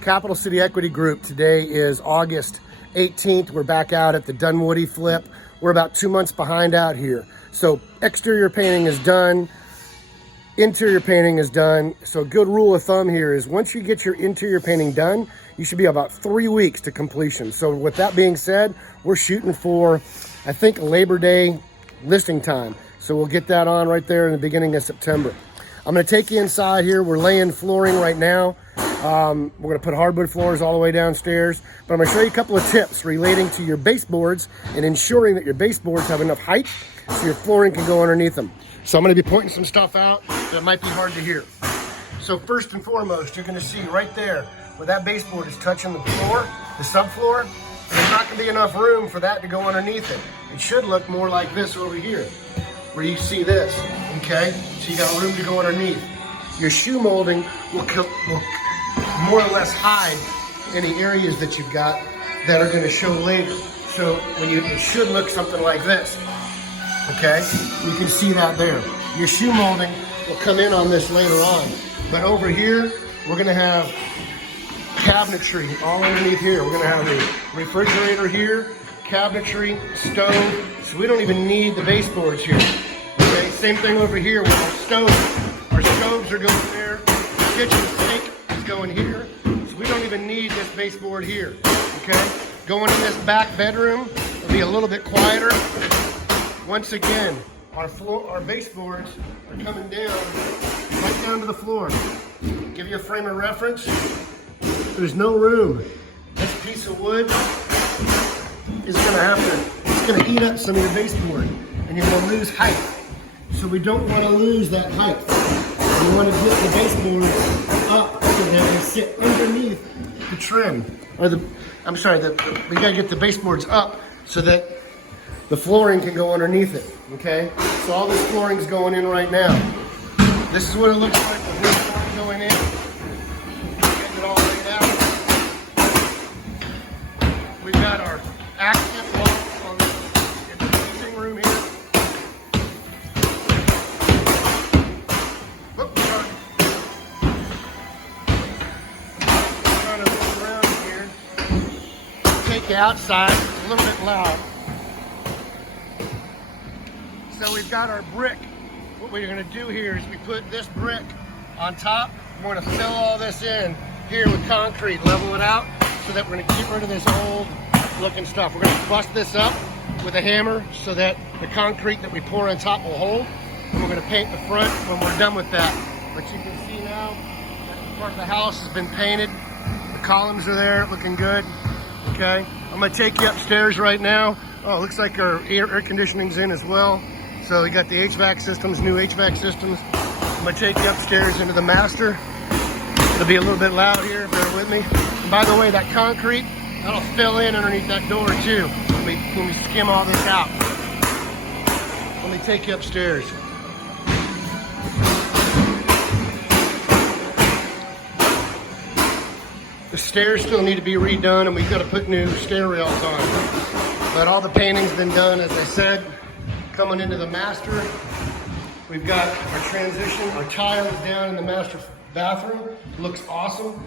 Capital City Equity Group. Today is August 18th. We're back out at the Dunwoody Flip. We're about 2 months behind out here. So exterior painting is done. Interior painting is done. So a good rule of thumb here is once you get your interior painting done, you should be about 3 weeks to completion. So with that being said, we're shooting for, I think, Labor Day listing time. So we'll get that on right there in the beginning of September. I'm gonna take you inside here. We're laying flooring right now. We're gonna put hardwood floors all the way downstairs, but I'm gonna show you a couple of tips relating to your baseboards and ensuring that your baseboards have enough height so your flooring can go underneath them. So I'm gonna be pointing some stuff out that might be hard to hear. So first and foremost, you're gonna see right there where that baseboard is touching the floor, the subfloor, there's not gonna be enough room for that to go underneath it. It should look more like this over here, where you see this, okay? So you got room to go underneath. Your shoe molding will more or less hide any areas that you've got that are gonna show later. So it should look something like this, okay? You can see that there. Your shoe molding will come in on this later on. But over here, we're gonna have cabinetry all underneath here. We're gonna have a refrigerator here, cabinetry, stove, so we don't even need the baseboards here. Okay, same thing over here with our stoves. Our stoves are going there, the kitchen sink is going here, so we don't even need this baseboard here, okay? Going in this back bedroom, it'll be a little bit quieter. Once again, our baseboards are coming down, right down to the floor. Give you a frame of reference, there's no room. This piece of wood is it's gonna eat up some of your baseboard and you're gonna lose height. So we don't wanna lose that height. We wanna get the baseboard up so that they sit underneath the trim. We gotta get the baseboards up so that the flooring can go underneath it, okay? So all this flooring's going in right now. This is what it looks like with this flooring going in. Get it all laid out. We've got our accent wall in the living room here. Whoops, sorry. Trying to move around here. Take you outside, it's a little bit loud. So we've got our brick. What we're gonna do here is we put this brick on top. We're gonna fill all this in here with concrete, level it out, so that we're gonna keep rid of this old looking stuff. We're gonna bust this up with a hammer so that the concrete that we pour on top will hold. And we're gonna paint the front when we're done with that. But you can see now that part of the house has been painted. The columns are there, looking good, okay? I'm gonna take you upstairs right now. Oh, it looks like our air conditioning's in as well. So we got the HVAC systems, new HVAC systems. I'm gonna take you upstairs into the master. It'll be a little bit loud here, bear with me. And by the way, that concrete, that'll fill in underneath that door too when we skim all this out. Let me take you upstairs. The stairs still need to be redone and we've got to put new stair rails on. But all the painting's been done, as I said. Coming into the master, we've got our transition, our tiles down in the master bathroom. Looks awesome.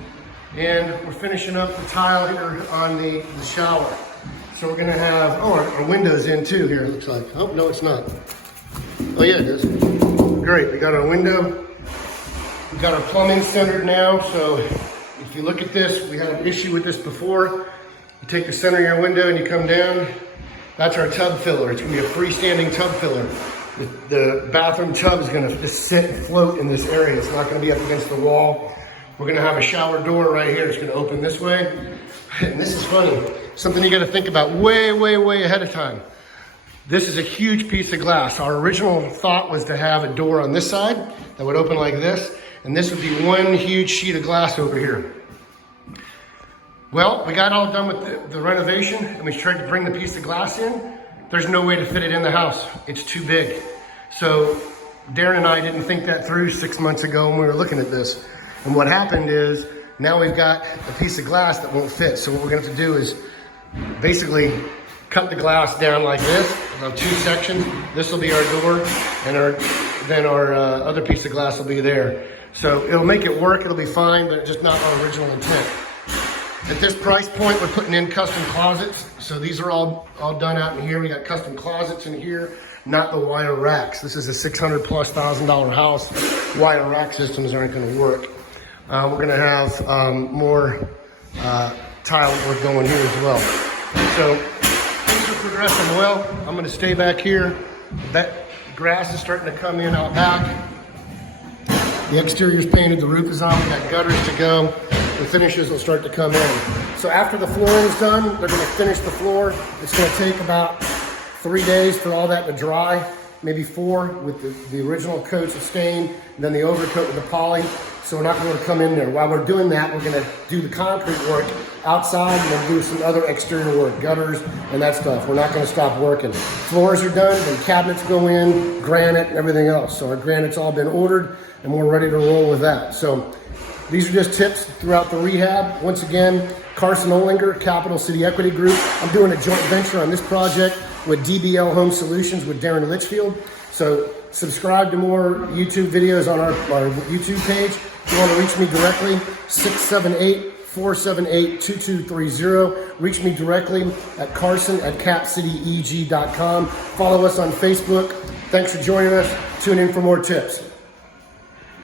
And we're finishing up the tile here on the shower. So we're gonna have, our window's in too here, it looks like. Oh, no, it's not. Oh yeah, it is. Great, we got our window. We got our plumbing centered now. So if you look at this, we had an issue with this before. You take the center of your window and you come down. That's our tub filler. It's gonna be a freestanding tub filler. The bathroom tub is gonna just sit and float in this area. It's not gonna be up against the wall. We're gonna have a shower door right here. It's gonna open this way. And this is funny. Something you gotta think about way, way, way ahead of time. This is a huge piece of glass. Our original thought was to have a door on this side that would open like this. And this would be one huge sheet of glass over here. Well, we got all done with the renovation and we tried to bring the piece of glass in. There's no way to fit it in the house. It's too big. So Darren and I didn't think that through 6 months ago when we were looking at this. And what happened is now we've got a piece of glass that won't fit. So what we're gonna have to do is basically cut the glass down like this, on 2 sections. This will be our door and then our other piece of glass will be there. So it'll make it work, it'll be fine, but just not our original intent. At this price point, we're putting in custom closets. So these are all done out in here. We got custom closets in here, not the wire racks. This is a $600,000+ house. Wire rack systems aren't gonna work. We're gonna have more tile work going here as well. So things are progressing well. I'm gonna stay back here. That grass is starting to come in out back. The exterior's painted, the roof is on, we got gutters to go. The finishes will start to come in. So after the flooring is done, they're gonna finish the floor. It's gonna take about 3 days for all that to dry, maybe 4 with the original coats of stain, and then the overcoat with the poly. So we're not gonna come in there. While we're doing that, we're gonna do the concrete work outside and then do some other exterior work, gutters and that stuff. We're not gonna stop working. Floors are done, then cabinets go in, granite and everything else. So our granite's all been ordered and we're ready to roll with that. So these are just tips throughout the rehab. Once again, Carson Olinger, Capital City Equity Group. I'm doing a joint venture on this project with DBL Home Solutions with Darren Litchfield. So subscribe to more YouTube videos on our YouTube page. If you want to reach me directly, 678-478-2230. Reach me directly at carson@capcityeg.com. Follow us on Facebook. Thanks for joining us. Tune in for more tips.